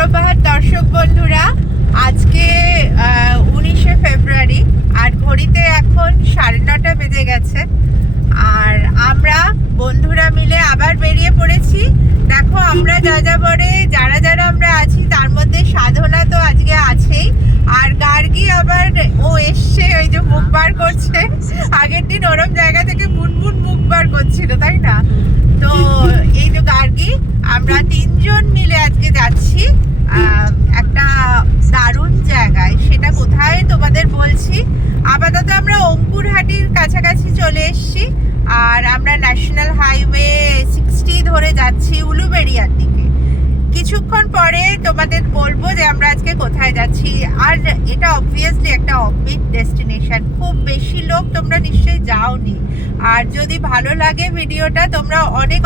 সুপ্রভাত দর্শক বন্ধুরা। আজকে 19শে ফেব্রুয়ারি আর ঘড়িতে এখন 9:30 বেজে গেছে। আর আমরা বন্ধুরা মিলে আবার বেরিয়ে পড়েছি। দেখো আমরা যাযাবরে যারা আমরা আছি তার মধ্যে সাধনা তো আজকে আছেই, আর গার্গী আবার ও এসছে, ওই যে মুখ বার করছে। আগের দিন ওরম জায়গা থেকে বুনবুন মুখ বার করছিল, তাই না? তো এই যে গার্গী, আমরা 3 জন মিলে আজকে যাচ্ছি একটা দারুণ জায়গায়। সেটা কোথায় তোমাদের বলছি। আপাতত আমরা অঙ্কুরহাটির কাছাকাছি চলে এসেছি, আর আমরা ন্যাশনাল হাইওয়ে 60 ধরে যাচ্ছি উলুবেড়িয়ার দিকে। কিছুক্ষণ পরে তোমাদের বলবো যে আমরা আজকে কোথায় যাচ্ছি। আর এটা অবভিয়াসলি একটা অফবিট ডেস্টিনেশন, খুব বেশি লোক তোমরা নিশ্চয়ই যাওনি। আর যদি ভালো লাগে ভিডিওটা তোমরা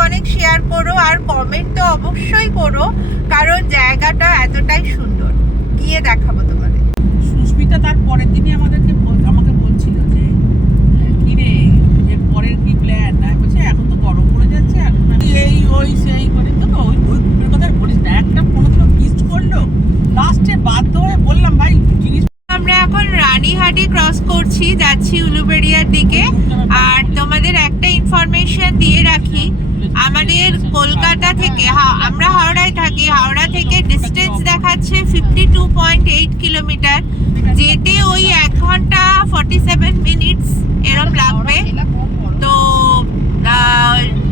অনেক শেয়ার করো, আর কমেন্ট তো অবশ্যই করো, কারণ জায়গাটা এতটাই সুন্দর। গিয়ে দেখাবো তোমাদের। সুস্মিতা তার পরের দিনই আমাকে বলছিল যে কি রে, এর পরের কি প্ল্যান। আমি বলছি এখন তো গরম পড়ে যাচ্ছে, এখন এই ওই সেই করে তো ওই গ্রুপের কথা বলিস না। একটা কোনোদিনও মিস করলো, লাস্টে বাধ্য হয়ে বললাম ভাই জিনিস। আমরা এখন রানীহাটি ক্রস করছি, যাচ্ছি উলুবেড়িয়ার দিকে। আর তোমাদের একটা ইনফরমেশন দিয়ে রাখি, আমাদের কলকাতা থেকে, আমরা হাওড়ায় থাকি, হাওড়া থেকে ডিস্টেন্স দেখাচ্ছে 52.8 কিলোমিটার। যেতে ওই 1 ঘন্টা 47 মিনিটস এরম লাগবে। তো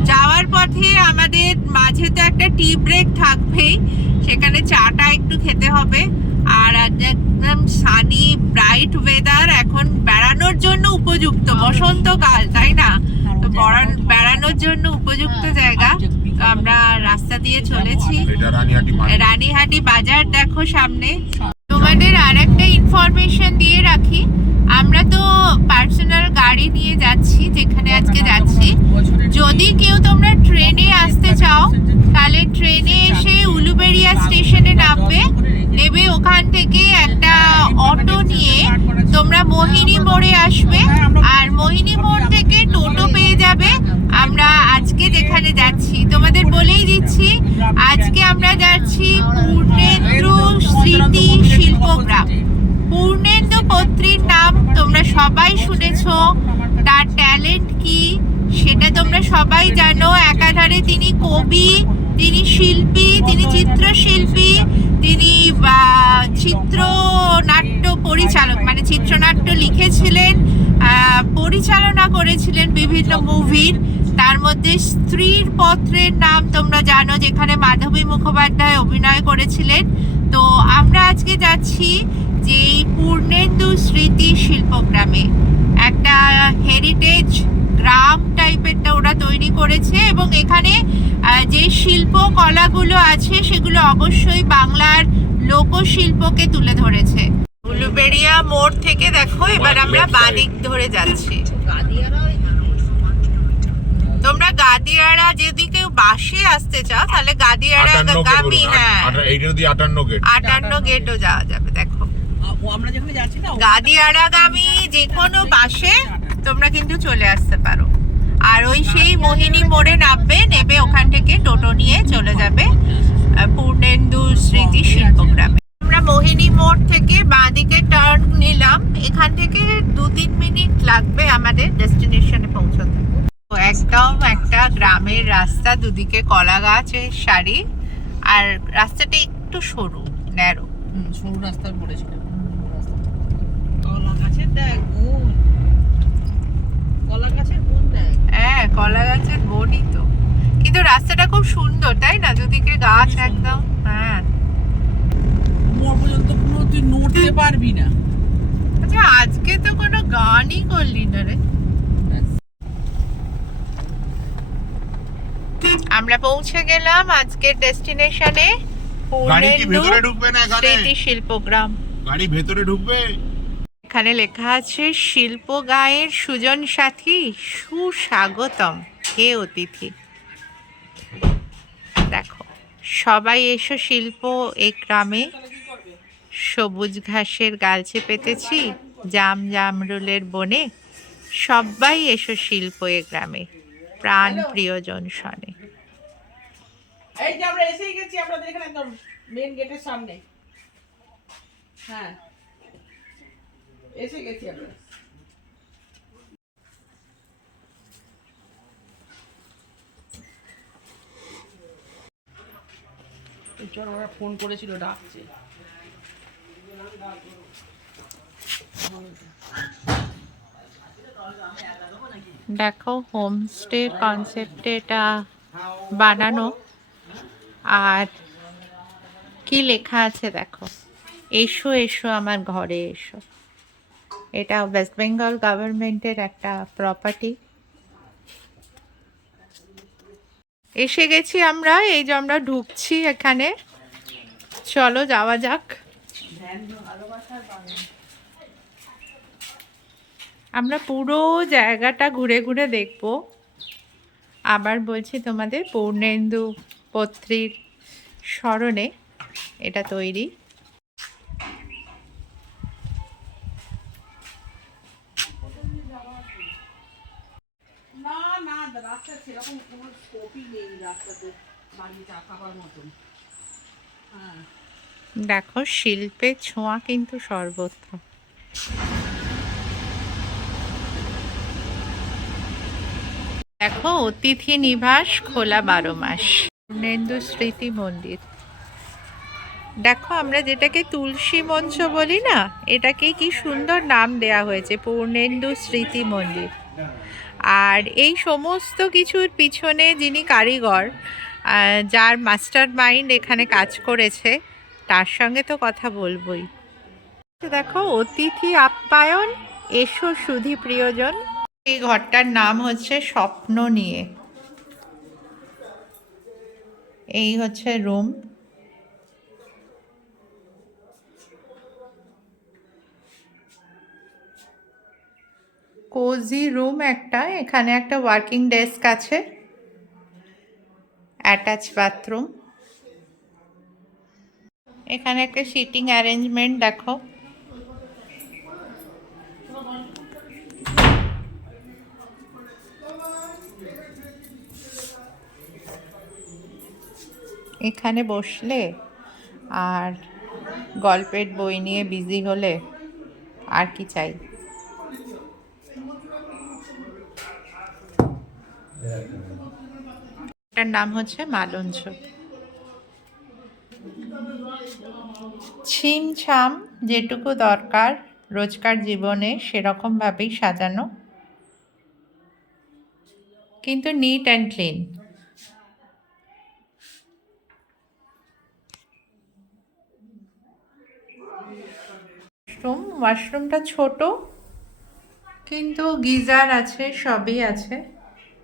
যাওয়ার পথে আমাদের মাঝে তো একটা টি ব্রেক থাকবেই, সেখানে চাটা একটু খেতে হবে। আর একদম সানি ব্রাইট ওয়েদার, এখন বেড়ানোর জন্য উপযুক্ত, বসন্তকাল তাই না? তো বেড়ানোর জন্য উপযুক্ত জায়গা। আমরা রাস্তা দিয়ে চলেছি, রানীহাটি বাজার দেখো সামনে। তোমাদের আর একটা ইনফরমেশন দিয়ে রাখি, আমরা তো পার্সোনাল গাড়ি নিয়ে যাচ্ছি যেখানে আজকে যাচ্ছি। যদি কেউ তোমরা ট্রেনে আসতে চাও তাহলে ট্রেনে এসে উলুবেড়িয়া স্টেশনে নেবে, ওখান থেকে একটা অটো নিয়ে তোমরা মোহিনী মোড়ে আসবে, আর মোহিনী মোড় থেকে টোটো পেয়ে যাবে। আমরা আজকে যেখানে যাচ্ছি তোমাদের বলেই দিচ্ছি, আজকে আমরা যাচ্ছি পূর্ণেন্দু স্মৃতি শিল্পগ্রাম। পূর্ণেন্দু পত্রীর নাম তোমরা সবাই শুনেছো, তার ট্যালেন্ট কি সেটা তোমরা সবাই জানো। একাধারে তিনি কবি, তিনি শিল্পী, তিনি চিত্রশিল্পী, তিনি চিত্রনাট্য পরিচালক, মানে চিত্রনাট্য লিখেছিলেন, পরিচালনা করেছিলেন বিভিন্ন মুভির। তার মধ্যে স্ত্রীর পত্রের নাম তোমরা জানো, যেখানে মাধবী মুখোপাধ্যায় অভিনয় করেছিলেন। তো আমরা আজকে যাচ্ছি যে এই পূর্ণেন্দু স্মৃতি শিল্পগ্রামে, একটা হেরিটেজ গ্রাম টাইপেরটা ওরা তৈরি করেছে, এবং এখানে যে শিল্প কলাগুলো আছে সেগুলো অবশ্যই বাংলার লোকশিল্পকে তুলে ধরেছে। উলুবেড়িয়া মোড় থেকে দেখো এবার আমরা বাদিক ধরে যাচ্ছি। তোমরা গাদিয়াড়া যদি কেউ বাসে আসতে চাও তাহলে গাদিয়াড়া গামী, হ্যাঁ 58 গেটও যাওয়া যাবে। দেখো গাদিয়াড়াগামী যে কোনো বাসে তোমরা কিন্তু চলে আসতে পারো। আর ওই সেই মোহিনী মোড়ে নেবে, ওখান থেকে টোটো নিয়ে চলে যাবে পূর্ণেন্দু স্মৃতি শিল্পগ্রামে। আমরা মোহিনী মোড় থেকে বাঁদিকে টার্ন নিলাম, এখান থেকে 2-3 মিনিট লাগবে আমাদের ডেস্টিনেশনে পৌঁছতে। একদম একটা গ্রামের রাস্তা, দুদিকে কলা গাছের সারি, আর রাস্তাটা একটু সরু, ন্যারো। সরু রাস্তায় পড়েছিল। কলা গাছের দেখ, কলা গাছের বোন দেখ। হ্যাঁ কলা গাছের বোনই তো, কিন্তু রাস্তাটা খুব সুন্দর তাই না? দুদিকে গাছ একদম। হ্যাঁ মোড় পর্যন্ত পুরো তুই নড়তে পারবি না। আচ্ছা আজকে তো কোনো গানই করলি না রে। আমরা পৌঁছে গেলাম আজকের ডেস্টিনেশনে, স্মৃতি শিল্পগ্রাম। গাড়ি ভেতরে ঢুকবে। এখানে লেখা আছে শিল্প গায়ের সুজন সাথী সুস্বাগতম হে অতিথি। দেখো সবাই এসো শিল্প এ গ্রামে, সবুজ ঘাসের গালছে পেতেছি জামরুলের বনে, সবাই এসো শিল্প এ গ্রামে, প্রাণ প্রিয়জন শনে। এই যে আমরা এসেই গেছি, আপনাদের এখানে একদম মেন গেটের সামনে। হ্যাঁ, এসে গেছি আমরা। চল, ওরা ফোন করেছিল, ডাকছে। দেখো হোমস্টে কনসেপ্টে এটা বানানো, আর কি লেখা আছে দেখো, এসো এসো আমার ঘরে এসো। এটা ওয়েস্ট বেঙ্গল গভর্নমেন্টের একটা প্রপার্টি। এসে গেছি আমরা, এই যে আমরা ঢুকছি এখানে, চলো যাওয়া যাক। আমরা পুরো জায়গাটা ঘুরে ঘুরে দেখব। আবার বলছি তোমাদের, পূর্ণেন্দু পত্রীর স্মরণে এটা তৈরি। না না, রাস্তা সেরকম কোনো স্কোপই নেই রাস্তাতে দাঁড়িয়ে চা খাবার মতন। হ্যাঁ, দেখো শিল্পের ছোঁয়া কিন্তু সর্বত্র। দেখো অতিথি নিবাস খোলা 12 মাস, পূর্ণেন্দু স্মৃতি মন্দির। দেখো আমরা যেটাকে তুলসী মঞ্চ বলি না, এটাকে কি সুন্দর নাম দেয়া হয়েছে, পূর্ণেন্দু স্মৃতি মন্দির। আর এই সমস্ত কিছুর পিছনে যিনি কারিগর, যার মাস্টার মাইন্ড এখানে কাজ করেছে, তার সঙ্গে তো কথা বলবোই। দেখো অতিথি আপ্যায়ন, এসো সুধী প্রিয়জন। এই ঘরটার নাম হচ্ছে স্বপ্ন নিয়ে। এই হচ্ছে রুম। কোজি রুম একটা, এখানে একটা ওয়ার্কিং ডেস্ক আছে, অ্যাটাচ বাথরুম। এখানে একটা সিটিং অ্যারেঞ্জমেন্ট দেখো। এখানে বসলে আর গল্পের বই নিয়ে বিজি হলে আর কি চাই। এটার নাম হচ্ছে মালঞ্চ। ছিমছাম যেটুকু দরকার রোজকার জীবনে সেরকম ভাবেই সাজানো, কিন্তু নিট অ্যান্ড ক্লিন। ওয়াশরুমটা ছোট, কিন্তু গিজার আছে, সবই আছে,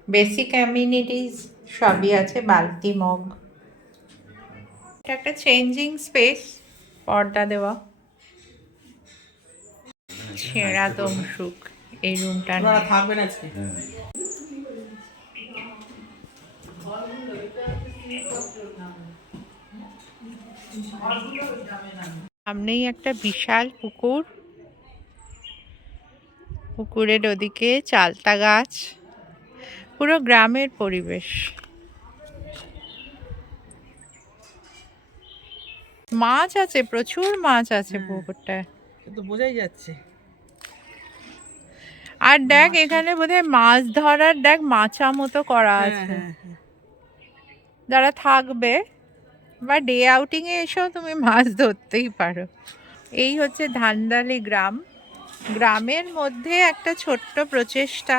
বেসিক অ্যামিনিটিস সবই আছে, বালতি মগ। এটা একটা চেঞ্জিং স্পেস, পর্দা দেওয়া। ছেঁড়া তমসুক এই রুমটার নাম। থাকবেন আজকে। সামনেই একটা বিশাল পুকুর, পুকুরের ওদিকে চালতা গাছ, পুরো গ্রামের পরিবেশ। মাছ আছে, প্রচুর মাছ আছে পুকুরটায়, তো বোঝাই যাচ্ছে। আর দেখ এখানে বোধহয় মাছ ধরার, দেখ মাচা মতো করা আছে, যারা থাকবে বা ডে আউটিং এ এসেও তুমি মাছ ধরতেই পারো। এই হচ্ছে ধানদালি গ্রাম। গ্রামের মধ্যে একটা ছোট্ট প্রচেষ্টা।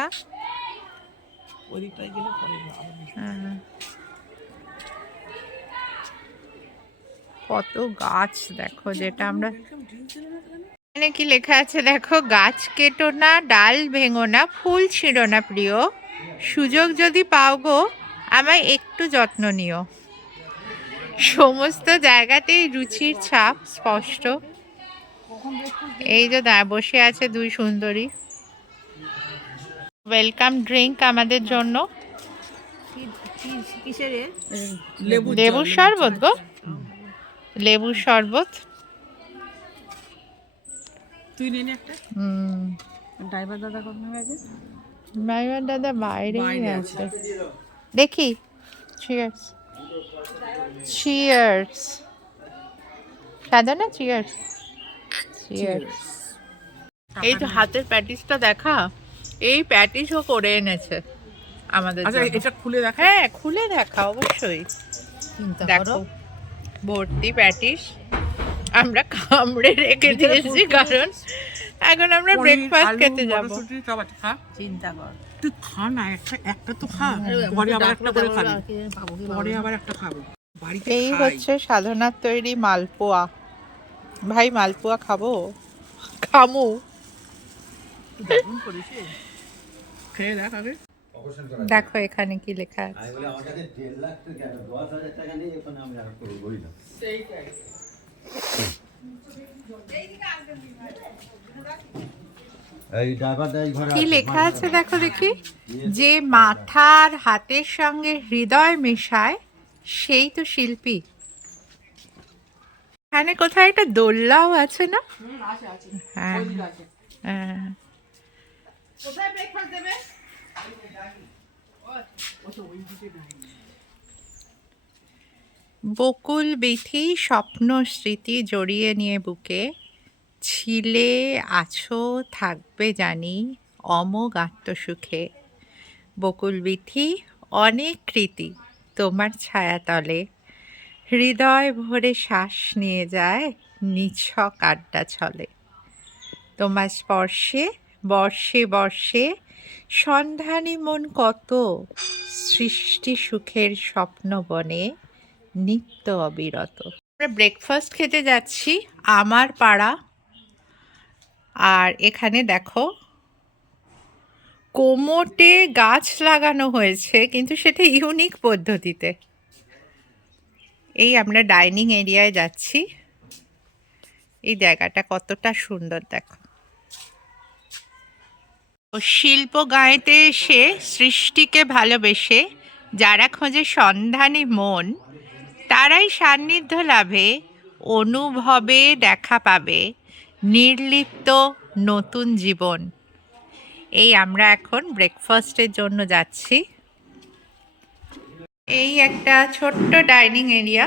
কত গাছ দেখো, যেটা আমরা, এখানে কি লেখা আছে দেখো, গাছ কেটো না, ডাল ভেঙো না, ফুল ছিঁড়ো না প্রিয়, সুযোগ যদি পাও গো আমায় একটু যত্ন নিও। সমস্ত জায়গাতেই রুচির ছাপ স্পষ্ট। এই যে বসে আছে দুই সুন্দরী, ওয়েলকাম ড্রিঙ্ক আমাদের জন্য, লেবুর শরবত গো, লেবুর শরবত। তুই নিয়ে নে একটা। ড্রাইভার দাদা কখন গেছে? ড্রাইভার দাদা বাইরেই আছে, দেখি। Cheers, cheers. Sadhana cheers. Cheers. এই যে হাতের প্যাটিসটা দেখা, এই প্যাটিসও করে এনেছে আমাদের আচ্ছা জন্য। এটা খুলে দেখা। হ্যাঁ খুলে দেখা অবশ্যই। দেখো ভর্তি প্যাটিস আমরা কামড়ে রেখে দিয়েছি, কারণ এখন আমরা ব্রেকফাস্ট খেতে যাবো। চিন্তা কর, তুই খা না, একটা তো খা, পরে আবার একটা করে খাবি, পরে আবার একটা খাবো বাড়িতে। এই হচ্ছে সাধনার তৈরি মালপোয়া। ভাই মালপোয়া খাবো? খামু। দারুণ করেছে, খেয়ে দেখ আগে। দেখো এখানে কি লেখা আছে। আমার কাছে 1.5 লাখ টাকা 10,000 টাকা নেই, এখন আমি আর করবোই না। এই ড্রাইভারটা এই ঘরে কি লেখা আছে দেখো দেখি। যে মাথার হাতের সঙ্গে হৃদয় মেশায় সেই তো শিল্পী। এখানে কোথায় একটা দোল্লাও আছে না? হ্যাঁ হ্যাঁ। কোথায় ব্রেকফাস্ট দেবে? বকুল বিথি স্বপ্ন স্মৃতি জড়িয়ে নিয়ে বুকে, ছিলে আছো থাকবে জানি অমোঘ আত্মসুখে। বকুল বিথি অনেক কৃতি তোমার ছায়াতলে, হৃদয় ভরে শ্বাস নিয়ে যায় নিছক আড্ডা ছলে। তোমার স্পর্শে বর্ষে বর্ষে সন্ধানী মন কত, সৃষ্টি সুখের স্বপ্ন বনে নিত্য অবিরত। আমরা ব্রেকফাস্ট খেতে যাচ্ছি আমার পাড়া। আর এখানে দেখো কোমোটে গাছ লাগানো হয়েছে, কিন্তু সেটা ইউনিক পদ্ধতিতে। এই আমরা ডাইনিং এরিয়ায় যাচ্ছি। এই জায়গাটা কতটা সুন্দর দেখো। শিল্প গাঁয়েতে এসে সৃষ্টিকে ভালোবেসে যারা খোঁজে সন্ধানী মন, তারাই সান্নিধ্য লাভে অনুভবে দেখা পাবে নির্লিপ্ত নতুন জীবন। এই আমরা এখন ব্রেকফাস্টের জন্য যাচ্ছি। এই একটা ছোট্ট ডাইনিং এরিয়া।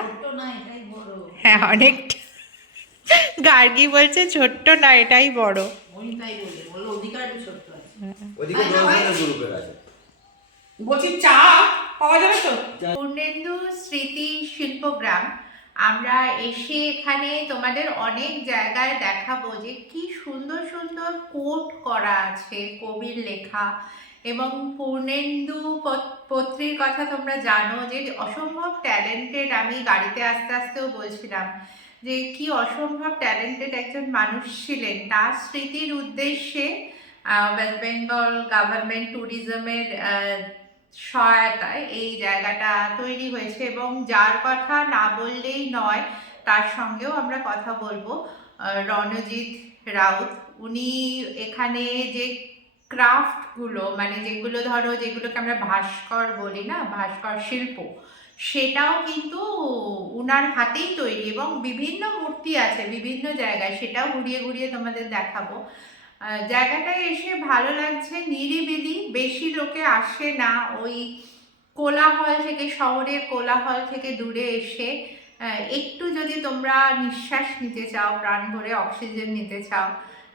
হ্যাঁ অনেকটা। গার্গী বলছে ছোট্ট না, এটাই বড়। ওদিকে 10,000 গ্রুপের আছে। বলছি চা পাওয়া যাবে তো? পূর্ণেন্দু স্মৃতি শিল্পগ্রাম। আমরা এসে এখানে তোমাদের অনেক জায়গায় দেখাবো যে কি সুন্দর সুন্দর কোট করা আছে, কবির লেখা। এবং পূর্ণেন্দু পত্রীর কথা তোমরা জানো যে অসম্ভব ট্যালেন্টেড। আমি গাড়িতে আস্তে আস্তেও বলছিলাম যে কি অসম্ভব ট্যালেন্টেড একজন মানুষ ছিলেন। তার স্মৃতির উদ্দেশ্যে ওয়েস্ট বেঙ্গল গভর্নমেন্ট ট্যুরিজমের সহায়তায় এই জায়গাটা তৈরি হয়েছে, এবং যার কথা না বললেই নয় তার সঙ্গেও আমরা কথা বলবো। রণজিৎ রাউত, উনি এখানে যে ক্রাফটগুলো, মানে যেগুলো ধরো যেগুলোকে আমরা ভাস্কর বলি না, ভাস্কর শিল্প, সেটাও কিন্তু উনার হাতেই তৈরি। এবং বিভিন্ন মূর্তি আছে বিভিন্ন জায়গায়, সেটাও ঘুরিয়ে ঘুরিয়ে তোমাদের দেখাবো। জায়গাটায় এসে ভালো লাগছে, নিরিবিলি, বেশি লোকে আসে না। ওই কোলাহল থেকে, শহরের কোলাহল থেকে দূরে এসে একটু যদি তোমরা নিঃশ্বাস নিতে চাও, প্রাণ ভরে অক্সিজেন নিতে চাও,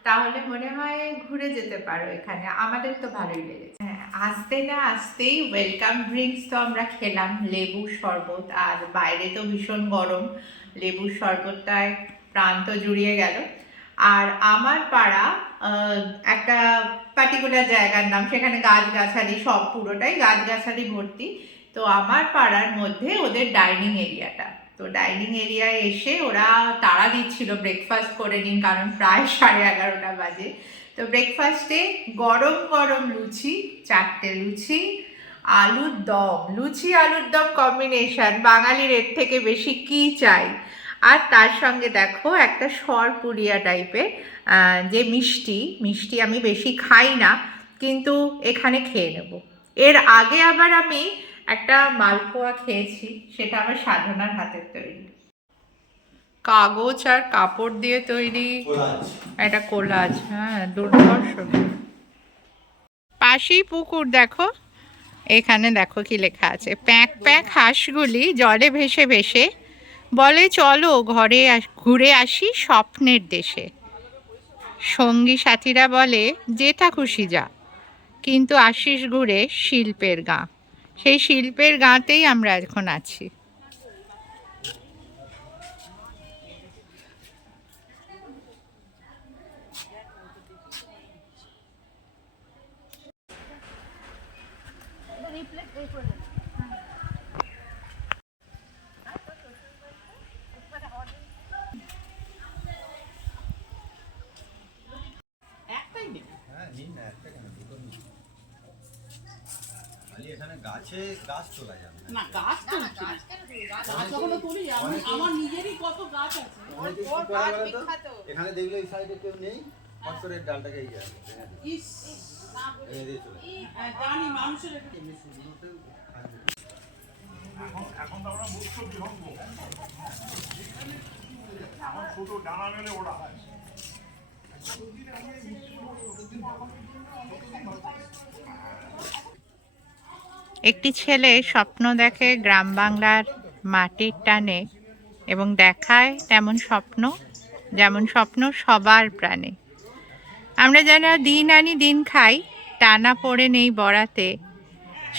তাহলে মনে হয় ঘুরে যেতে পারো এখানে। আমাদের তো ভালোই লেগেছে। হ্যাঁ, আসতে না আসতেই ওয়েলকাম ড্রিঙ্কস তো আমরা খেলাম, লেবু শরবত। আর বাইরে তো ভীষণ গরম, লেবু শরবতটায় প্রাণ তো জুড়িয়ে গেল। আর আমার পাড়া একটা পার্টিকুলার জায়গার নাম, সেখানে গাছগাছালি, সব পুরোটাই গাছগাছালি ভর্তি। তো আমার পাড়ার মধ্যে ওদের ডাইনিং এরিয়াটা, তো ডাইনিং এরিয়ায় এসে ওরা তাড়া দিচ্ছিল ব্রেকফাস্ট করে নিন, কারণ প্রায় 11:30 বাজে। তো ব্রেকফাস্টে গরম গরম লুচি, 4টে লুচি, আলুর দম। লুচি আলুর দম কম্বিনেশন, বাঙালির এর থেকে বেশি কি চাই। আর তার সঙ্গে দেখো একটা সরপুরিয়া টাইপের যে মিষ্টি আমি বেশি খাই না, কিন্তু এখানে খেয়ে নেব। এর আগে আবার আমি একটা মালপোয়া খেয়েছি, সেটা আমার সাধনার হাতের তৈরি, কাগজ আর কাপড় দিয়ে তৈরি একটা কোলাজ। হ্যাঁ দুর্ধর্ষ। পাশেই পুকুর দেখো, এখানে দেখো কি লেখা আছে, প্যাঁক প্যাঁক হাঁসগুলি জলে ভেসে ভেসে বলে চলো ঘুরে আসি স্বপ্নের দেশে। সঙ্গী সাথীরা বলে যেটা খুশি যা, কিন্তু আসিস ঘুরে শিল্পের গাঁ। সেই শিল্পের গাঁতেই আমরা এখন আছি। একটাই নেবে। হ্যাঁ নিন না, একটা কেন, দুটো নিন। খালি এখানে গাছ তোলা যাবে না। না গাছ তো গাছ এখনো তুলি, আমার নিজেরই কত গাছ আছে। অনেকে কি করে বলো তো? এখানে দেখলে এই সাইডে কেউ নেই, হট করে ডালটাকে এই যাবে। ইস এই দিয়ে চলে যাবে। জানি মানুষের একটু এখন তো আমরা মুক্ত বিহঙ্গ, এখন শুধু ডানা মেলে ওড়া হয়। একটি ছেলে স্বপ্ন দেখে গ্রাম বাংলার মাটির টানে, এবং দেখায় তেমন স্বপ্ন যেমন স্বপ্ন সবার প্রাণে। আমরা যারা দিন আনি দিন খাই, টানা পড়ে নেই বরাতে,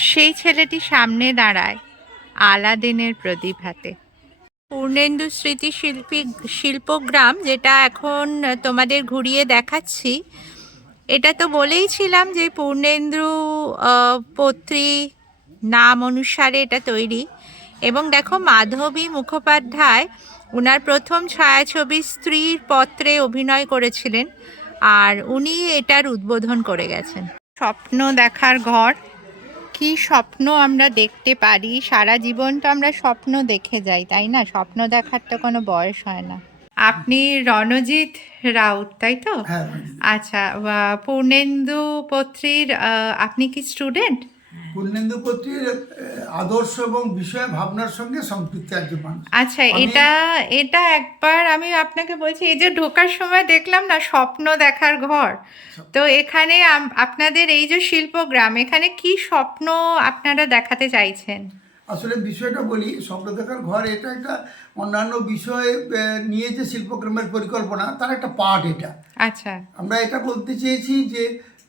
সেই ছেলেটি সামনে দাঁড়ায় আলাদিনের প্রদীপ হাতে। পূর্ণেন্দু শিল্পগ্রাম, যেটা এখন তোমাদের ঘুরিয়ে দেখাচ্ছি, এটা তো বলেইছিলাম যে পূর্ণেন্দু পত্রী নাম অনুসারে এটা তৈরি। এবং দেখো মাধবী মুখোপাধ্যায় ওনার প্রথম ছায়াছবি স্ত্রীর পত্রে অভিনয় করেছিলেন, আর উনি এটার উদ্বোধন করে গেছেন। স্বপ্ন দেখার ঘর, কি স্বপ্ন আমরা দেখতে পারি সারা জীবন, তো আমরা স্বপ্ন দেখে যাই, তাই না? স্বপ্ন দেখার তো কোনো বয়স হয় না। আপনি রণজিৎ রাউত, তাই তো? হ্যাঁ, আচ্ছা, পূর্ণেন্দু পত্রীর আপনি কি স্টুডেন্ট? পূর্ণেন্দু পত্রীর আদর্শ এবং বিষয় ভাবনার সঙ্গে সম্পৃক্ত একজন মানুষ। আচ্ছা, এটা একবার আমি আপনাকে বলছি, এই যে ঢোকার সময় দেখলাম না স্বপ্ন দেখার ঘর, তো এখানে আপনাদের এই যে শিল্পগ্রাম, এখানে কি স্বপ্ন আপনারা দেখাতে চাইছেন? আসলে বিষয়টা বলি, স্বপ্ন দেখার ঘর এটা একটা অন্যান্য বিষয় নিয়ে যে শিল্পগ্রামের পরিকল্পনা, তার একটা পার্ট এটা। আচ্ছা, আমরা এটা বলতে চেয়েছি যে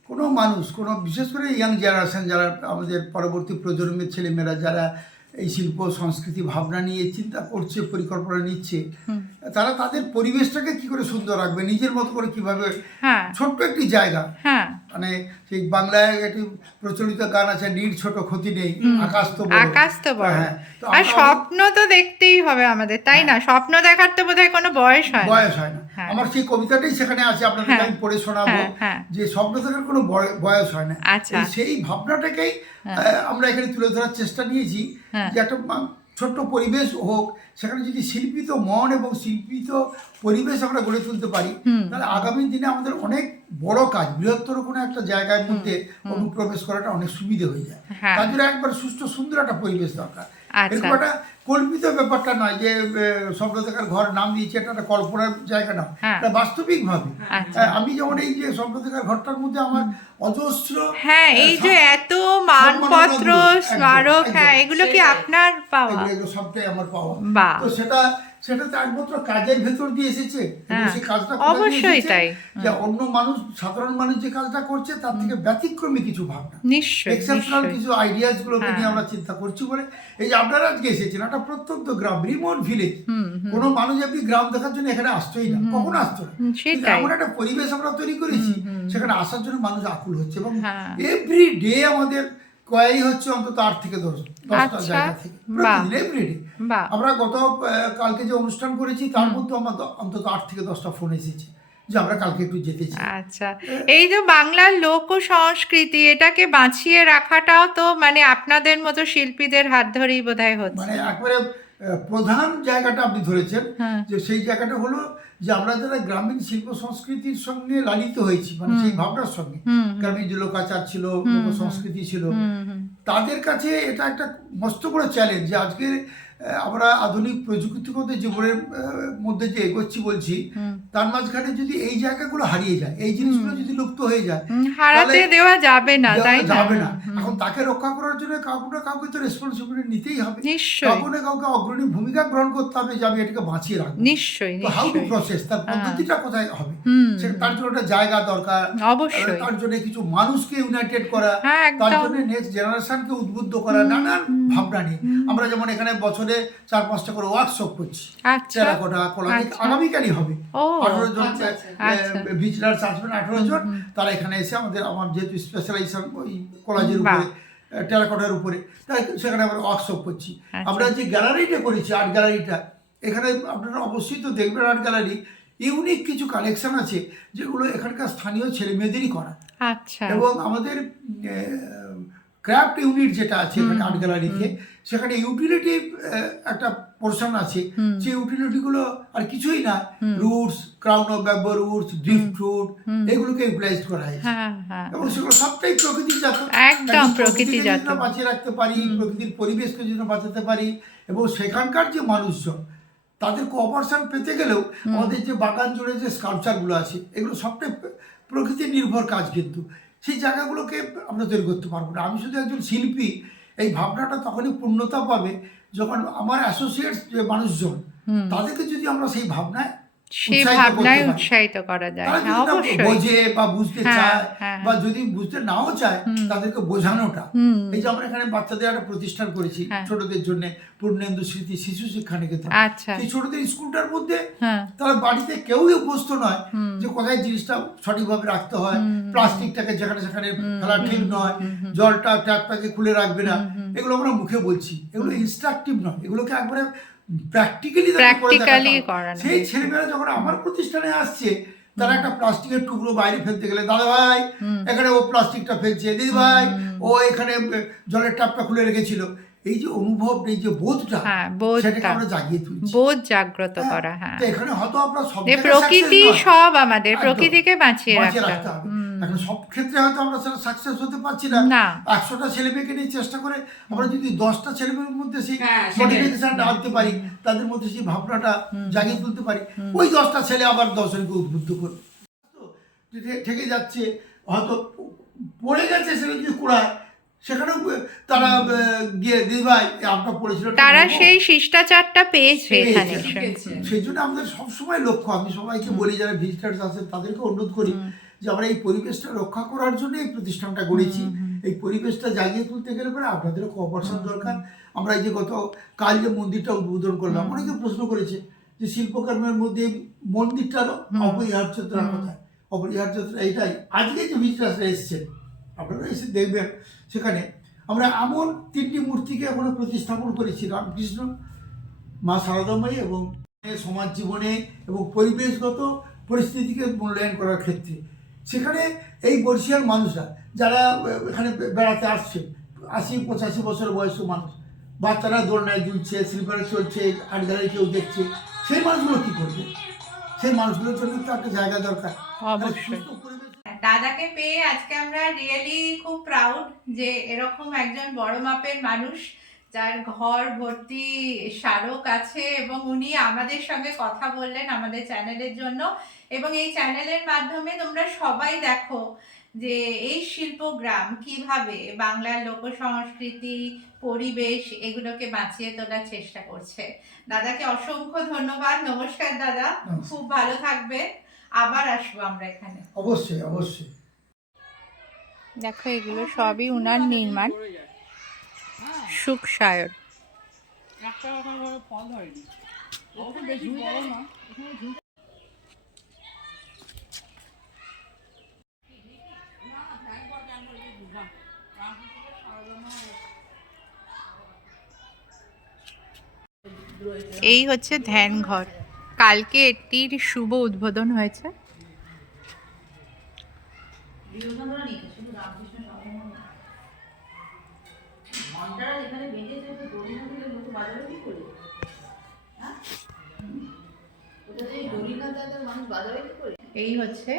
কোনো মানুষ, কোনো বিশেষ করে ইয়াং জেনারেশন, যারা আমাদের পরবর্তী প্রজন্মের ছেলেমেয়েরা যারা এই শিল্প সংস্কৃতি ভাবনা নিয়ে চিন্তা করছে, পরিকল্পনা নিচ্ছে, তারা তাদের পরিবেশটাকে কি করে সুন্দর রাখবে, নিজের মতো করে কিভাবে, হ্যাঁ, ছোট্ট একটি জায়গা, হ্যাঁ, মানে সেই বাংলায় একটি প্রচলিত গান আছে, নীড় ছোট ক্ষতি নেই, আকাশ তো বড়। আকাশ তো বড়। হ্যাঁ, তো আর আমরা- স্বপ্ন তো দেখতেই হবে আমাদের, তাই না? স্বপ্ন দেখার তো বোধহয় কোনো বয়স হয় না। বয়স হয় না। হ্যাঁ। আমার সেই কবিতাটাই সেখানে আছে, আপনাদের হ্যাঁ, আমি পড়ে শোনাবো, হ্যাঁ, হ্যাঁ। যে স্বপ্ন দেখার কোনো বয়স হয় না। আচ্ছা। সেই ভাবনাটাকেই আমরা এখানে তুলে ধরার চেষ্টা নিয়েছি, হ্যাঁ। যে একটা ছোট্ট পরিবেশ হোক, সেখানে যদি শিল্পিত মন এবং শিল্পিত পরিবেশ আমরা গড়ে তুলতে পারি, তাহলে আগামী দিনে আমাদের অনেক বড় কাজ, বৃহত্তর কোনো একটা জায়গার মধ্যে অনুপ্রবেশ করাটা অনেক সুবিধে হয়ে যায়। হ্যাঁ। তার জন্য একবার সুষ্ঠু সুন্দর একটা পরিবেশ দরকার। আচ্ছা। এরকম একটা কল্পিত ব্যাপারটা নয় যে স্বপ্ন দেখার ঘর নাম দিয়েছে, এটা একটা কল্পনার জায়গা না, হ্যাঁ। এটা বাস্তবিকভাবে। আচ্ছা। আমি যেমন এই যে স্বপ্ন দেখার ঘরটার মধ্যে আমার অজস্র হ্যাঁ, এই যে এত মানপত্র, সম্মাননাগুলো, স্মারক, একদম, হ্যাঁ, একদম। এগুলো কি আপনার পাওয়া? এগুলো সবটাই আমার পাওয়া। বাহ। তো সেটা তো একমাত্র কাজের ভেতর দিয়ে এসেছে, এবং হ্যাঁ, সেই কাজটা কোথা দিয়ে অবশ্যই এসেছে? তাই। যে অন্য মানুষ, সাধারণ মানুষ যে কাজটা করছে তার থেকে ব্যতিক্রমী কিছু ভাবনা, নিশ্চয়ই, এক্সেপশনাল নিশ্চয়ই। কিছু আইডিয়াস গুলোকে হ্যাঁ। নিয়ে আমরা চিন্তা করছি বলে এই যে আপনারা আজকে এসেছেন, একটা প্রত্যন্ত গ্রাম, রিমোট ভিলেজ, কোনো মানুষ আপনি গ্রাম দেখার জন্য এখানে আসতোই না, কখনো আসতো না। সেটাই। কিন্তু এমন একটা পরিবেশ আমরা তৈরি করেছি, সেখানে আসার জন্য মানুষ আকুল হচ্ছে, এবং হ্যাঁ। এভরি ডে আমাদের কোয়ারি হচ্ছে অন্তত 8 থেকে 10টা আচ্ছা, জায়গা থেকে, বাহ। প্রতিদিন এভরিডে। বাহ। আমরা কালকে যে অনুষ্ঠান করেছি তার মধ্যে আমার অন্তত 8 থেকে 10টা ফোন এসেছে যে আমরা কালকে একটু যেতে চাই। আচ্ছা, এই যে বাংলার লোক সংস্কৃতি, এটাকে বাঁচিয়ে রাখাটাও তো মানে আপনাদের মতো শিল্পীদের হাত ধরেই বোধহয় হচ্ছে। মানে একবারে প্রধান জায়গাটা আপনি ধরেছেন, হ্যাঁ। যে সেই জায়গাটা হলো যে আমরা যারা গ্রামীণ শিল্প সংস্কৃতির সঙ্গে লালিত হয়েছি, মানে সেই ভাবনার সঙ্গে, গ্রামীণ যে লোকাচার ছিল, লোক সংস্কৃতি ছিল, তাদের কাছে এটা একটা মস্ত বড় চ্যালেঞ্জ যে আজকে আমরা আধুনিক প্রযুক্তিগত জীবনের মধ্যে যে এগোচ্ছি বলছি, তার মাঝখানে যদি এই জায়গাগুলো হারিয়ে যায়, এই জিনিসগুলো যদি লুপ্ত হয়ে যায়, হারাতে দেওয়া যাবে না, তাই না? যাবে না। এখন তাকে রক্ষা করার জন্য কাউকে না কাউকে তো রেসপন্সিবিলিটি নিতেই হবে, নিশ্চয়ই কাউকে না কাউকে অগ্রণী ভূমিকা গ্রহণ করতে হবে যে আমি এটাকে বাঁচিয়ে রাখবো। নিশ্চয়ই হাউ টু নিশ্চয়ই প্রসেস, তার পদ্ধতিটা কোথায় হবে, তার জন্য একটা জায়গা দরকার, অবশ্যই। তার জন্য কিছু মানুষকে ইউনাইটেড করা, হ্যাঁ, তার একদম। জন্য নেক্সট জেনারেশনকে উদ্বুদ্ধ করা, নানান ভাবনা নিয়ে আমরা যেমন এখানে বছরে 4-5টা করে ওয়ার্কশপ করছি, আচ্ছা টেরাকোটা কলা, আগামীকালই হবে। ও 18 জন আচ্ছা। ভিজিটার্স আসবেন, 18 জন, তারা এখানে এসে আমার যেহেতু স্পেশালাইজেশন ওই কলেজের উপরে, টেরাকোটার উপরে, তাই সেখানে আমরা ওয়ার্কশপ করছি। আমরা যে গ্যালারিটা করেছি, আর্ট গ্যালারিটা, এখানে আপনারা অবশ্যই তো দেখবেন আর্ট গ্যালারি ইউনিক কিছু কালেকশন আছে যেগুলো এখানকার স্থানীয় ছেলে মেয়েদেরই করা। আচ্ছা। এবং আমাদের ক্রাফট ইউনিট যেটা আছে এখানে আর্ট গ্যালারিতে, সেখানে ইউটিলিটি একটা পোর্শন আছে, যে ইউটিলিটিগুলো আর কিছুই না, roots, crown of bamboo roots, drift root, এগুলোকে ইউটিলাইজ করা হয়েছে। এবং সেগুলো সবটাই প্রকৃতিজাত, একদম প্রকৃতিজাত। বাঁচিয়ে রাখতে পারি, প্রকৃতির পরিবেশকে যেন বাঁচাতে পারি, এবং সেখানকার যে মানুষজন তাদের কোঅপারেশন পেতে গেলেও আমাদের যে বাগান জুড়ে যে স্কাল্পচারগুলো আছে, এগুলো সবটাই প্রকৃতি নির্ভর কাজ, কিন্তু সেই জায়গাগুলোকে আমরা তৈরি করতে পারবো না। আমি শুধু একজন শিল্পী, এই ভাবনাটা তখনই পূর্ণতা পাবে যখন আমার অ্যাসোসিয়েটস যে মানুষজন, তাদেরকে যদি আমরা সেই ভাবনায় উৎসাহিত করা যায়, বোঝে বা বুঝতে চায়, বা যদি বুঝতে নাও চায় তাদেরকে বোঝানোটা। এই যে আমরা এখানে বাচ্চাদের একটা প্রতিষ্ঠান করেছি ছোটদের জন্য, পূর্ণেন্দু স্মৃতি শিশু শিক্ষা নিকেতন। সেই ছোটদের স্কুলটার মধ্যে তারা বাড়িতে কেউই অভ্যস্ত নয় যে কোথায় জিনিসটা সঠিকভাবে রাখতে হয়, প্লাস্টিকটাকে যেখানে সেখানে ফেলা ঠিক নয়, জলটা ট্যাপটাকে খুলে রাখবে না, এগুলো আমরা মুখে বলছি, এগুলো ইনস্ট্রাকটিভ নয়, এগুলোকে একবারে প্র্যাকটিক্যালি করা। সেই ছেলেমেয়েরা যখন আমার প্রতিষ্ঠানে আসছে, তারা একটা প্লাস্টিকের টুকরো বাইরে ফেলতে গেলে, দাদা ভাই এখানে ও প্লাস্টিকটা ফেলছে, দিদি ভাই ও এখানে জলের ট্যাপটা খুলে রেখেছিল, এই যে অনুভব, এই যে বোধটা, সেটাকে আমরা জাগিয়ে তুলছি, বোধ জাগ্রত করা। তো এখানে হয়তো আমরা সব প্রকৃতি, সব আমাদের প্রকৃতিকে বাঁচিয়ে রাখতে হবে। এখন সব ক্ষেত্রে হয়তো আমরা সেটা সাকসেস হতে পারছি না। 100টা ছেলে মেয়েকে নিয়ে চেষ্টা করে আমরা যদি 10টা ছেলে মেয়ের মধ্যে সেই মোটিভেশনটা আনতে পারি, তাদের মধ্যে সেই ভাবনাটা জাগিয়ে তুলতে পারি, ওই 10টা ছেলে আবার 10 জনকে উদ্বুদ্ধ করবে। থেকে যাচ্ছে, হয়তো পড়ে গেছে, সেটা যদি কুড়ায়, সেখানেও তারা গিয়ে দিদি ভাই আমটা পড়েছিল, তারা সেই শিষ্টাচারটা পেয়েছে এখানে। সেই জন্য আমাদের সবসময় লক্ষ্য, আমি সবাইকে বলি যারা ভিজিটার্স আছেন তাদেরকে অনুরোধ করি যে আমরা এই পরিবেশটা রক্ষা করার জন্য এই প্রতিষ্ঠানটা গড়েছি। এই পরিবেশটা জাগিয়ে তুলতে গেলে পরে আপনাদেরও কোঅপারেশন দরকার। আমরা এই যে গত কাল যে মন্দিরটা উদ্বোধন করলাম, অনেকে প্রশ্ন করেছে যে শিল্পকর্মের মধ্যে মন্দিরটার অপরিহার্যতা কোথায়। অপরিহার্যতা এইটাই, আজকে যে ভিজিটার্সরা এসছেন আপনারা এসে দেখবেন, সেখানে আমরা এমন 3টি মূর্তিকে এখনো প্রতিস্থাপন করেছি, রামকৃষ্ণ, মা সারদাময়ী, এবং সমাজ জীবনে এবং পরিবেশগত পরিস্থিতিকে মূল্যায়ন করার ক্ষেত্রে। সেখানে এই বর্ষিয়ার মানুষরা যারা এখানে বেড়াতে আসছে, 80-85 বছর বয়সী মানুষ, বাচ্চারা দোলনায় দুলছে, স্লিপারে চলছে, আর্ট গ্যালারি কেউ দেখছে, সেই মানুষগুলো কী করবে? সেই মানুষগুলোর জন্য তো একটা জায়গা দরকার। দাদাকে পেয়ে আজকে আমরা রিয়েলি খুব প্রাউড যে এরকম একজন বড় মাপের মানুষ, যার ঘর ভর্তি স্মারক আছে, এবং উনি আমাদের সঙ্গে কথা বললেন আমাদের চ্যানেলের জন্য। এবং এই চ্যানেলের মাধ্যমে তোমরা সবাই দেখো যে এই শিল্পগ্রাম কিভাবে বাংলার লোক সংস্কৃতি, পরিবেশ, এগুলোকে বাঁচিয়ে তোলার চেষ্টা করছে। দাদাকে অসংখ্য ধন্যবাদ। নমস্কার দাদা, খুব ভালো থাকবে, আবার আসবো আমরা এখানে। অবশ্যই অবশ্যই। দেখো এগুলো সবই উনার নির্মাণ, সুখসায়র। এই হচ্ছে ধ্যান ঘর, কালকে এটির শুভ উদ্বোধন হয়েছে। এই হচ্ছে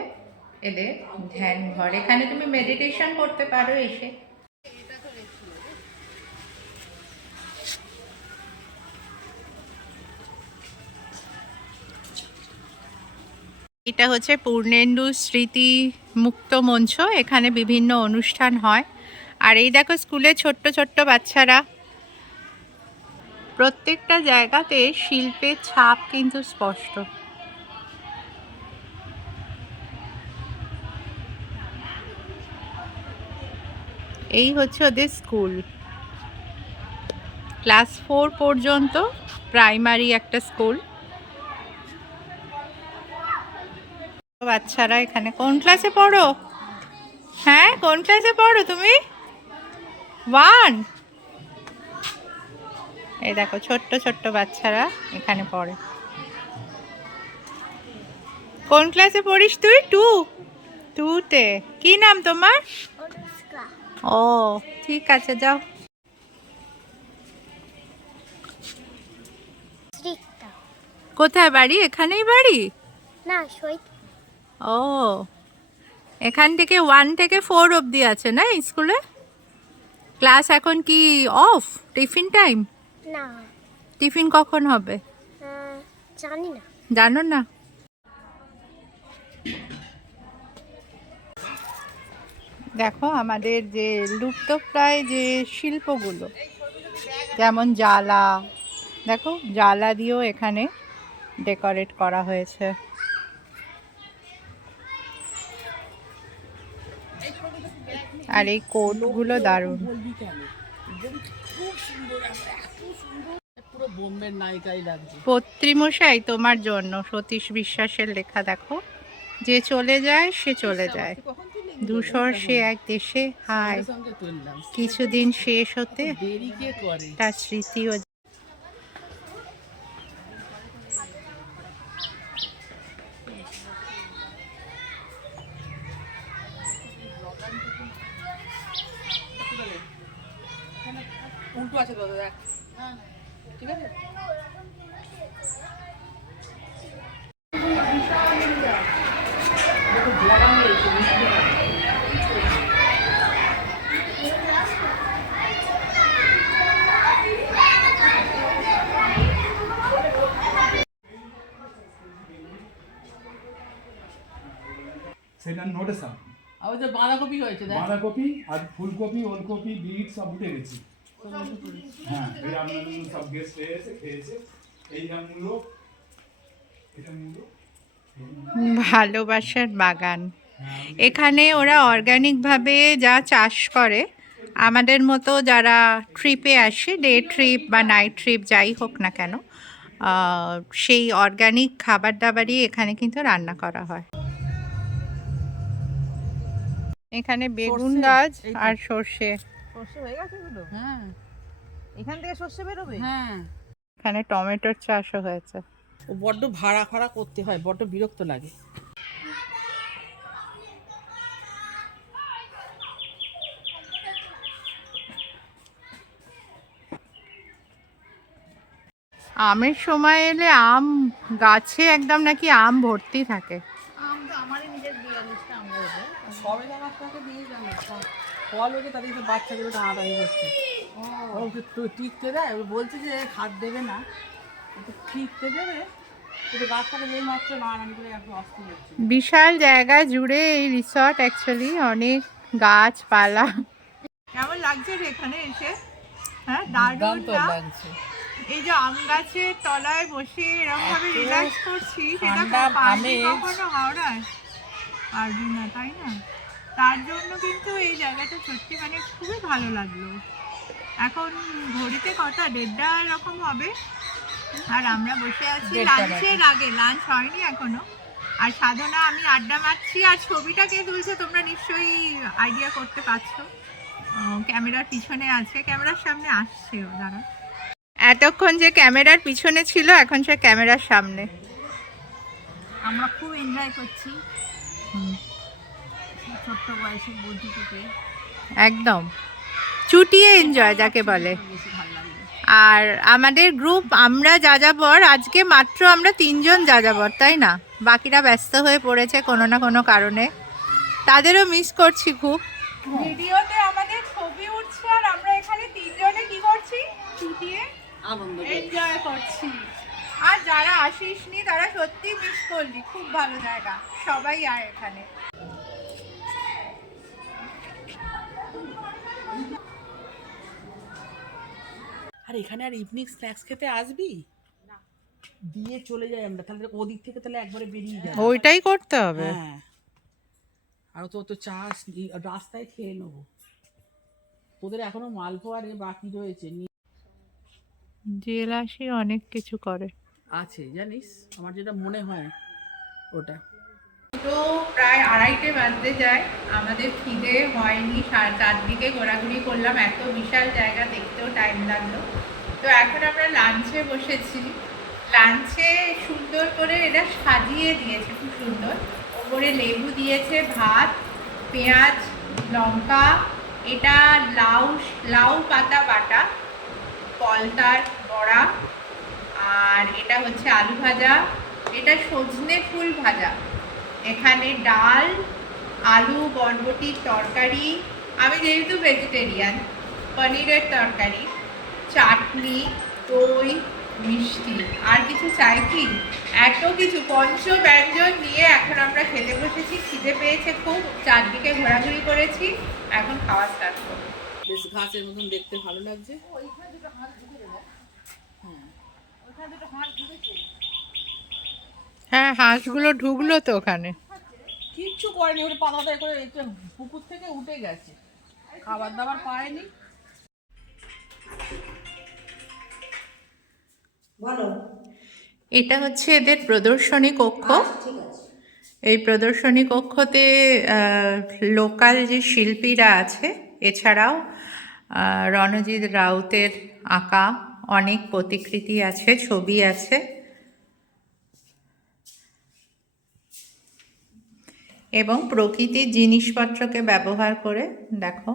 এদের ধ্যান ঘর, এখানে তুমি মেডিটেশন করতে পারো এসে। এটা হচ্ছে পূর্ণেন্দু স্মৃতি মুক্ত মঞ্চ, এখানে বিভিন্ন অনুষ্ঠান হয়। আর এই দেখো স্কুলে ছোট্ট ছোট্ট বাচ্চারা, প্রত্যেকটা জায়গাতে শিল্পের ছাপ কিন্তু স্পষ্ট। এই হচ্ছে ওদের স্কুল, ক্লাস 4 পর্যন্ত প্রাইমারি একটা স্কুল। বাচ্চারা এখানে কোন ক্লাসে পড়ো? হ্যাঁ, কোন ক্লাসে পড়ো তুমি? 1। এই দেখো ছোট্ট ছোট্ট বাচ্চারা এখানে পড়ে। কোন ক্লাসে পড়িস তুই? 2তে। কি নাম তোমার? ও ঠিক আছে, যাও। কোথায় বাড়ি? এখানেই বাড়ি? না, ও, এখান থেকে 1 থেকে 4 অবধি আছে না স্কুলে? ক্লাস এখন কি অফ? Tiffin time? না, টিফিন কখন হবে জানি না। জানো না? দেখো আমাদের যে লুপ্তপ্রায় যে শিল্পগুলো, যেমন জালা, দেখো জালা দিয়েও এখানে ডেকোরেট করা হয়েছে। আর এই কোটগুলো দারুণ। পুরো বোম্বের নায়িকাই লাগছে। পত্রিমশাই তোমার জন্য, সতীশ বিশ্বাসের লেখা দেখো। যে চলে যায় সে চলে যায়, ধূসর সে এক দেশে হায়, কিছুদিন শেষ হতে তার স্মৃতিও। উল্টো আছে দাদা, দেখ। ঠিক আছে। সেটা নোটেশন। আর ওই যে বাঁধাকপি হয়েছে, দেখ। বাঁধাকপি আর ফুলকপি, ওলকপি, বিট সব উঠে গেছে। হ্যাঁ, এই আপনার সব গেস্ট এসে খেয়েছে। এই যা মূল্য, এটা মূল্য। ভালোবাসার বাগান। এখানে ওরা অর্গানিকভাবে যা চাষ করে, আমাদের মতো যারা ট্রিপে আসে, ডে ট্রিপ বা নাইট ট্রিপ যাই হোক না কেন, সেই অর্গানিক খাবার দাবারই এখানে কিন্তু রান্না করা হয়। এখানে বেগুন গাছ আর সর্ষে। সর্ষে হয়ে গেছে এগুলো? হ্যাঁ, এখান থেকে সর্ষে বেরোবে। হ্যাঁ, এখানে টমেটোর চাষও হয়েছে। ও বড্ড ভাড়া ভাড়া করতে হয়, বড্ড বিরক্ত লাগে। আমের সময় এলে আম গাছে একদম নাকি আম ভর্তি থাকে। আম তো আমারই নিজের 42টা আম রয়েছে, সবে গাছটাকে দিয়ে যাবে। ফল হয়েছে, তাদের সব বাচ্চাগুলো টানাটানি করছে। ও টিকতে দেয়, ও বলছে যে হাত দেবে না, টিকতে দেবে, কিন্তু গাছটাকে যেই মাত্র নাড়ানি করে একটু অস্থির হচ্ছে। বিশাল জায়গা জুড়ে এই রিসর্ট, অ্যাকচুয়ালি অনেক গাছপালা। কেমন লাগছে রে এখানে এসে? হ্যাঁ, দারুণ লাগছে। এই যে আম গাছের তলায় বসে এরকম ভাবে রিল্যাক্স করছি, সেটা কখনো হাওড়ায় পারবি না, তাই না? তার জন্য কিন্তু এই জায়গাটা সত্যি মানে খুবই ভালো লাগলো। এখন ঘড়িতে কটা, 1:30 এরকম হবে, আর আমরা বসে আছি লাঞ্চের আগে। লাঞ্চ হয়নি এখনো। আর সাধনা আমি আড্ডা মারছি। আর ছবিটা কে তুলছে তোমরা নিশ্চয়ই আইডিয়া করতে পারছো। ক্যামেরার পিছনে আছে, ক্যামেরার সামনে আসছে ও, দাঁড়া। এতক্ষণ যে ক্যামেরার পিছনে ছিল, এখন সে ক্যামেরার সামনে। আমরা খুব এনজয় করছি ছোট্ট বয়সের বন্ধুকে, একদম চুটিয়ে এনজয় যাকে বলে। আর আমাদের গ্রুপ, আমরা যাযাবর, আজকে মাত্র আমরা 3 জন যাযাবর, তাই না? বাকিরা ব্যস্ত হয়ে পড়েছে কোনো না কোনো কারণে। তাদেরও মিস করছি খুব। ভিডিওতে আমাদের ছবি উঠছে আর আমরা এখানে 3 জনে কি করছি? চুটিয়ে আনন্দ এনজয় করছি। আর যারা আসিসনি তারা সত্যি মিস করছি। বললি, খুব ভালো জায়গা, সবাই আয় এখানে। আর এখানে আর ইভিনিং স্ন্যাক্স খেতে আসবি? দিয়ে চলে যাই আমরা, তাহলে ওদিক থেকে তাহলে একবারে বেরিয়ে যাই। ওইটাই করতে হবে। হ্যাঁ, আর তো চা রাস্তায় খেয়ে নেবো। তোদের এখনো মালপোয়ার বাকি রয়েছে, জেলাসি অনেক কিছু করে। আছে জানিস, আমার যেটা মনে হয় ওটা। তো প্রায় 2:30 বাজতে যায়, আমাদের খিদে হয়নি, চারদিকে ঘোরাঘুরি করলাম, এত বিশাল জায়গা দেখতেও টাইম লাগলো। তো এখন আমরা লাঞ্চে বসেছি। লাঞ্চে সুন্দর করে এরা সাজিয়ে দিয়েছে, খুব সুন্দর। ওপরে লেবু দিয়েছে, ভাত, পেঁয়াজ, লঙ্কা, এটা লাউ পাতা বাটা, পলতার বড়া, আর এটা হচ্ছে আলু ভাজা, এটা সজনে ফুল ভাজা, এখানে ডাল, আলু বরবটির তরকারি, আমি যেহেতু ভেজিটেরিয়ান, পনিরের তরকারি, চাটনি, দই, মিষ্টি। আর কিছু চাই কি? এত কিছু পঞ্চ ব্যঞ্জন নিয়ে এখন আমরা খেতে বসেছি। খিদে পেয়েছে খুব, চারদিকে ঘোরাঘুরি করেছি, এখন খাওয়া স্টার্ট করবো। বেশ ঘাসের মতন দেখতে ভালো লাগছে। হ্যাঁ, হাঁসগুলো ঢুকলো তো ওখানে। কিচ্ছু করেনি, ওটা পাতাতে করে পুকুর থেকে উঠে গেছে, খাবার দাবার পায়নি। এটা হচ্ছে এদের প্রদর্শনী কক্ষ। এই প্রদর্শনী কক্ষতে লোকাল যে শিল্পীরা আছে, এছাড়াও রণজিৎ রাউতের আঁকা অনেক প্রতিকৃতি আছে, ছবি আছে। এবং প্রকৃতির জিনিসপত্রকে ব্যবহার করে দেখো,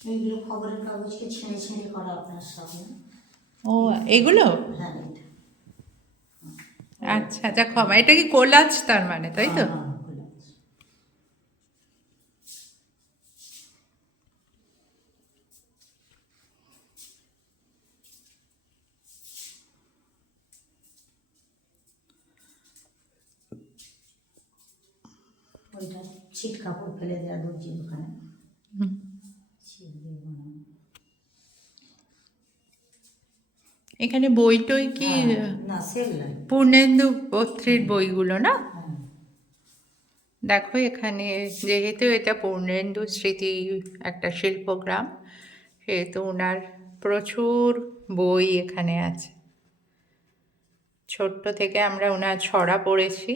এইগুলো খবরের কাগজকে ছেড়ে ছেড়ে করা আপনার সামনে। ও এগুলো, হ্যাঁ, এটা আচ্ছা আচ্ছা, ক্ষমা, এটা কি কোলাজ তার মানে, তাই তো? হ্যাঁ, খোলা আছে। ওইটা ছিট কাপড় ফেলে দেওয়া দর্জির ওখানে ছিট দিয়ে বানানো। এখানে বই টই কি না, সেল নাই। পূর্ণেন্দু বস্ত্রীর বইগুলো না? হ্যাঁ, দেখো এখানে যেহেতু এটা পূর্ণেন্দু স্মৃতি একটা শিল্পগ্রাম, সেহেতু ওনার প্রচুর বই এখানে আছে। ছোট্ট থেকে আমরা ওনার ছড়া পড়েছি।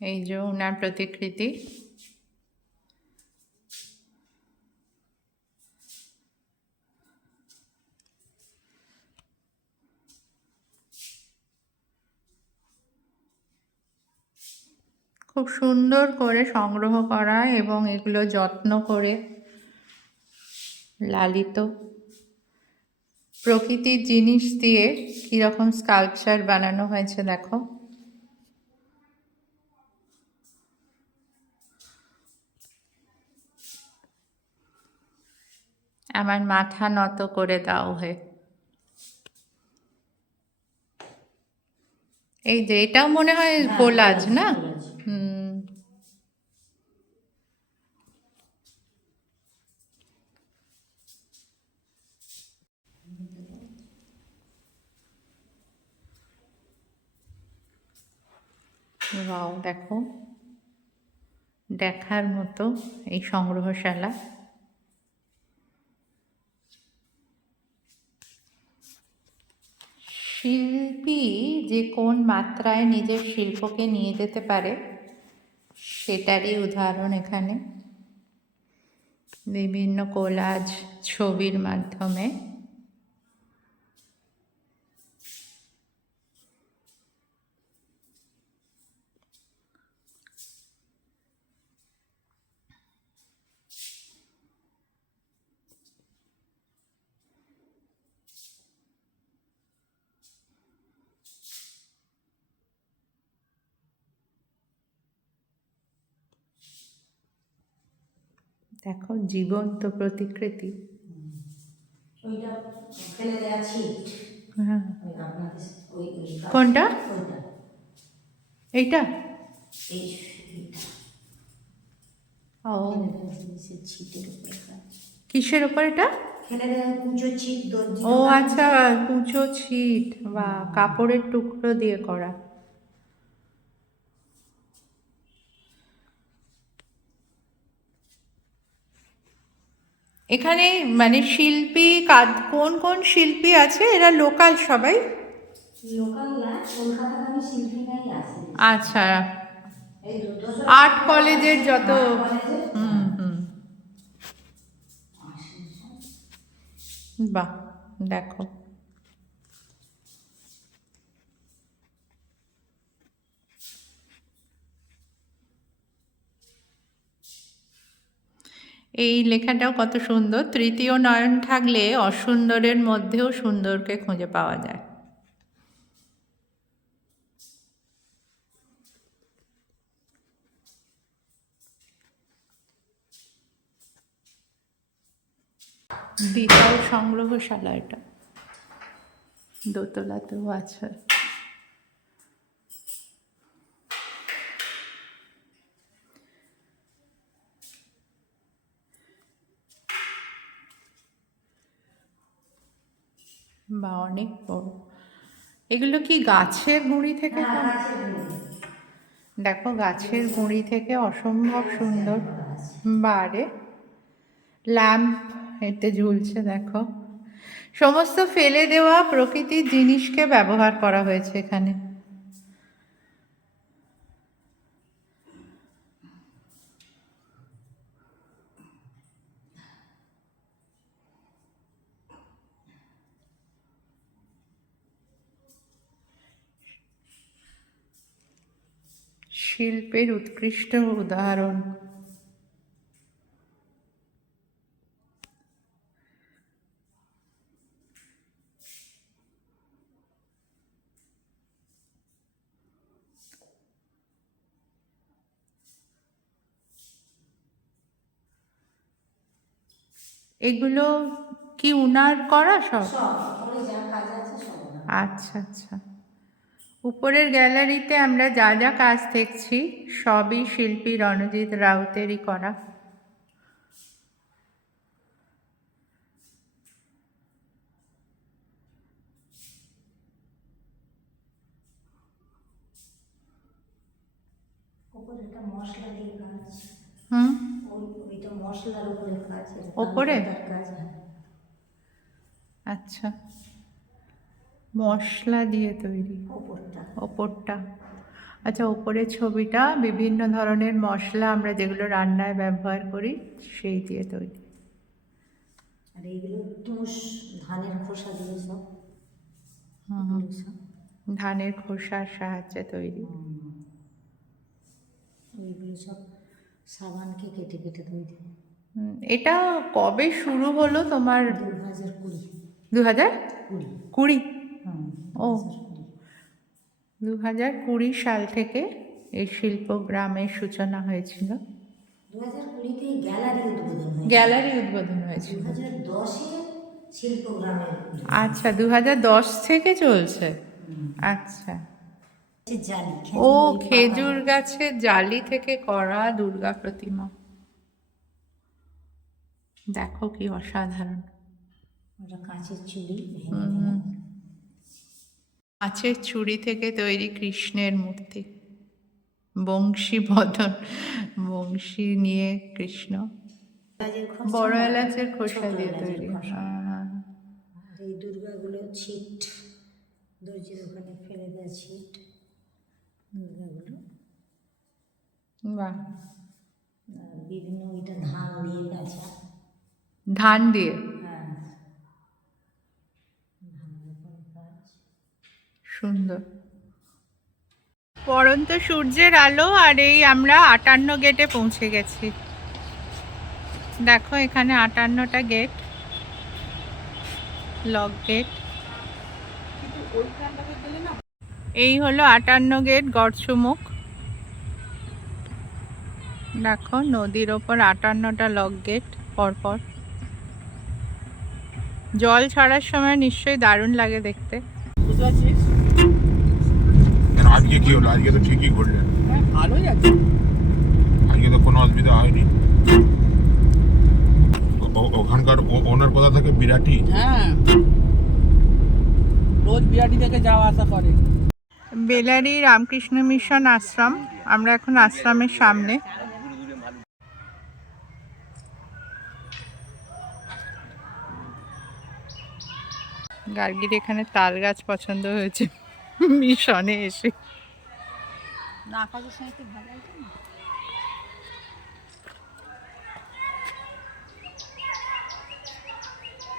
এই যে ওনার প্রতিকৃতি। খুব সুন্দর করে সংগ্রহ করা এবং এগুলো যত্ন করে লালিত। প্রকৃতির জিনিস দিয়ে কীরকম স্কাল্পচার বানানো হয়েছে দেখো। আমার মাথা নত করে দাও হে। এই যে এটাও মনে হয় কোলাজ না? হুম। ওয়াও, দেখো, দেখার মতো এই সংগ্রহশালা। শিল্পী যে কোন মাত্রায় নিজের শিল্পকে নিয়ে যেতে পারে সেটারই উদাহরণ এখানে, বিভিন্ন কোলাজ ছবির মাধ্যমে। দেখো জীবন্ত প্রতিকৃতি। ওইটা ফেলে দেওয়া ছিট। হ্যাঁ, ওই আপনাদের কোনটা? ওইটা এইটা? এইটা ও, ফেলে দেওয়া জিনিসের ছিটের উপরে কাজ। কিসের ওপর এটা? ফেলে দেওয়া কুঁচো ছিট দর্জি ও দোকানে। আচ্ছা, কুঁচো ছিট বা কাপড়ের টুকরো দিয়ে করা। এখানে মানে শিল্পী কোন কোন শিল্পী আছে? এরা লোকাল সবাই? লোকাল না, কলকাতাগামী শিল্পীরাই আছে। আচ্ছা, এই দুটো আর্ট কলেজের যত কলেজের হুম হুম, বাহ দেখো। এই লেখাটাও কত সুন্দর, তৃতীয় নয়ন থাকলে অসুন্দরের মধ্যেও সুন্দরকে খুঁজে পাওয়া যায়। বিশাল সংগ্রহশালা এটা, দোতলাতেও আছে। বা অনেক বড়। এগুলো কি গাছের গুঁড়ি থেকে হ্যাঁ, করা? গাছের গুঁড়ি। দেখো গাছের গুঁড়ি থেকে অসম্ভব সুন্দর। বারে ল্যাম্প এতে ঝুলছে দেখো। সমস্ত ফেলে দেওয়া প্রকৃতির জিনিসকে ব্যবহার করা হয়েছে এখানে। শিল্পের উৎকৃষ্ট উদাহরণ। এগুলো কি উনার করা সব? সব ওপরে যা কাজ আছে সব ওনার। আচ্ছা আচ্ছা। উপরের গ্যালারিতে আমরা যা যা কাজ দেখছি সবই শিল্পী রণজিৎ রাউতেরই করা। ওপরে একটা মশলা দিয়ে কাজ। হুম, ওইটা মশলার উপরে কাজ। এটা ওপরে? তার কাজ। হ্যাঁ। আচ্ছা, মশলা দিয়ে তৈরি ওপরটা ওপরটা। আচ্ছা, ওপরের ছবিটা বিভিন্ন ধরনের মশলা আমরা যেগুলো রান্নায় ব্যবহার করি সেই দিয়ে তৈরি। আর এইগুলো তুষ ধানের খোসা দিয়ে সব। হুম, এগুলো সব ধানের খোসার সাহায্যে তৈরি। ওইগুলো সব সাবানকে কেটে কেটে তৈরি। এটা কবে শুরু হলো তোমার? 2020। 2020? হুম, ও, 2020। 2020 সাল থেকে এই শিল্পগ্রামের সূচনা হয়েছিল। 2020-তে গ্যালারি উদ্বোধন হয়েছে। গ্যালারি উদ্বোধন হয়েছিল। 2010-এ শিল্পগ্রামের আচ্ছা, 2010 থেকে চলছে। আচ্ছা, জালি ও খেজুর গাছের জালি থেকে করা দুর্গা প্রতিমা। দেখো কি অসাধারণ। ওটা কাঁচের চুড়ি। কাঁচের চুড়ি থেকে তৈরি কৃষ্ণের মূর্তি, বংশী বদন, বংশী নিয়ে কৃষ্ণ, বড় এলাচের খোসা দিয়ে তৈরি। আর এই দুর্গাগুলো ছিট, দর্জির ওখানে ফেলে দেওয়া ছিট দুর্গাগুলো। বাহ, আর বিভিন্ন ওইটা ধান দিয়ে কাঁচা। ধান দিয়ে? হ্যাঁ, ধানের উপরে কাজ। সুন্দর। পড়ন্ত সূর্যের আলো, আর এই আমরা 58 গেটে পৌঁছে গেছি। দেখো এখানে 58টা গেট, লক গেট। এই হলো 58 গেট, গড়চুমুখ। দেখো নদীর ওপর 58টা লক গেট পরপর। জল ছাড়ার সময় নিশ্চয়ই দারুণ লাগে দেখতে। বুঝতে পারছিস? আজকে কি হলো? আজকে তো ঠিকই ঘুরলেন, হ্যাঁ, ভালোই আছে। আজকে তো কোনো অসুবিধা হয়নি। ওখানকার ওনার কোথা থেকে? বিরাটি? হ্যাঁ, রোজ বিরাটি থেকে যাওয়া আসা করে। বেলারি রামকৃষ্ণ মিশন আশ্রম। আমরা এখন আশ্রমের সামনে। গার্গির এখানে তাল গাছ পছন্দ হয়েছে মিশনে এসে। না আকাশের সঙ্গে কি ভালো লাগছে না?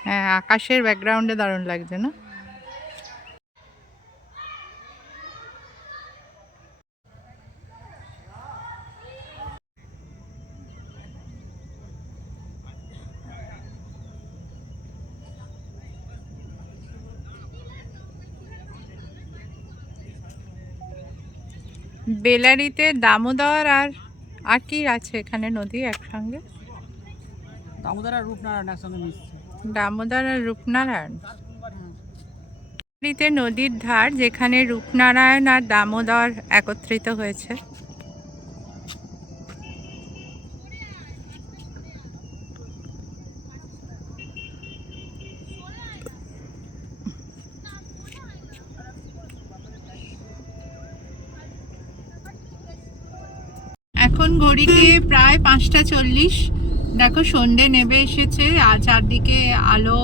হ্যাঁ, আকাশের ব্যাকগ্রাউন্ডে দারুণ লাগছে না? বেলারিতে দামোদর আর কি আছে এখানে নদী একসঙ্গে? দামোদর আর রূপনারায়ণ একসঙ্গে মিশছে। দামোদর আর রূপনারায়ণ। বেলারিতে নদীর ধার যেখানে রূপনারায়ণ আর দামোদর একত্রিত হয়েছে। এখন ঘড়িতে প্রায় 5:40। দেখো সন্ধে নেমে এসেছে, আর চারদিকে আলো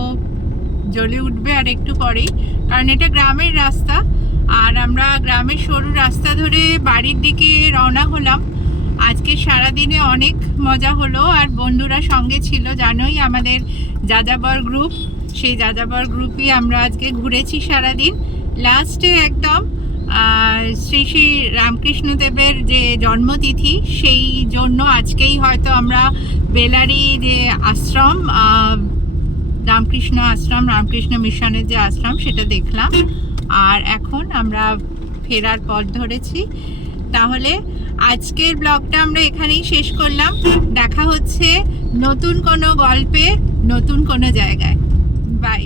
জ্বলে উঠবে আর একটু পরেই, কারণ এটা গ্রামের রাস্তা। আর আমরা গ্রামের সরু রাস্তা ধরে বাড়ির দিকে রওনা হলাম। আজকে সারাদিনে অনেক মজা হলো, আর বন্ধুরা সঙ্গে ছিল, জানোই আমাদের যাযাবর গ্রুপ। সেই যাযাবর গ্রুপই আমরা আজকে ঘুরেছি সারাদিন। লাস্টে একদম শ্রী শ্রী রামকৃষ্ণদেবের যে জন্মতিথি, সেই জন্য আজকেই হয়তো আমরা বেলারি যে আশ্রম, রামকৃষ্ণ আশ্রম, রামকৃষ্ণ মিশনের যে আশ্রম, সেটা দেখলাম। আর এখন আমরা ফেরার পথ ধরেছি। তাহলে আজকের ব্লগটা আমরা এখানেই শেষ করলাম। দেখা হচ্ছে নতুন কোনো গল্পে, নতুন কোনো জায়গায়। বাই।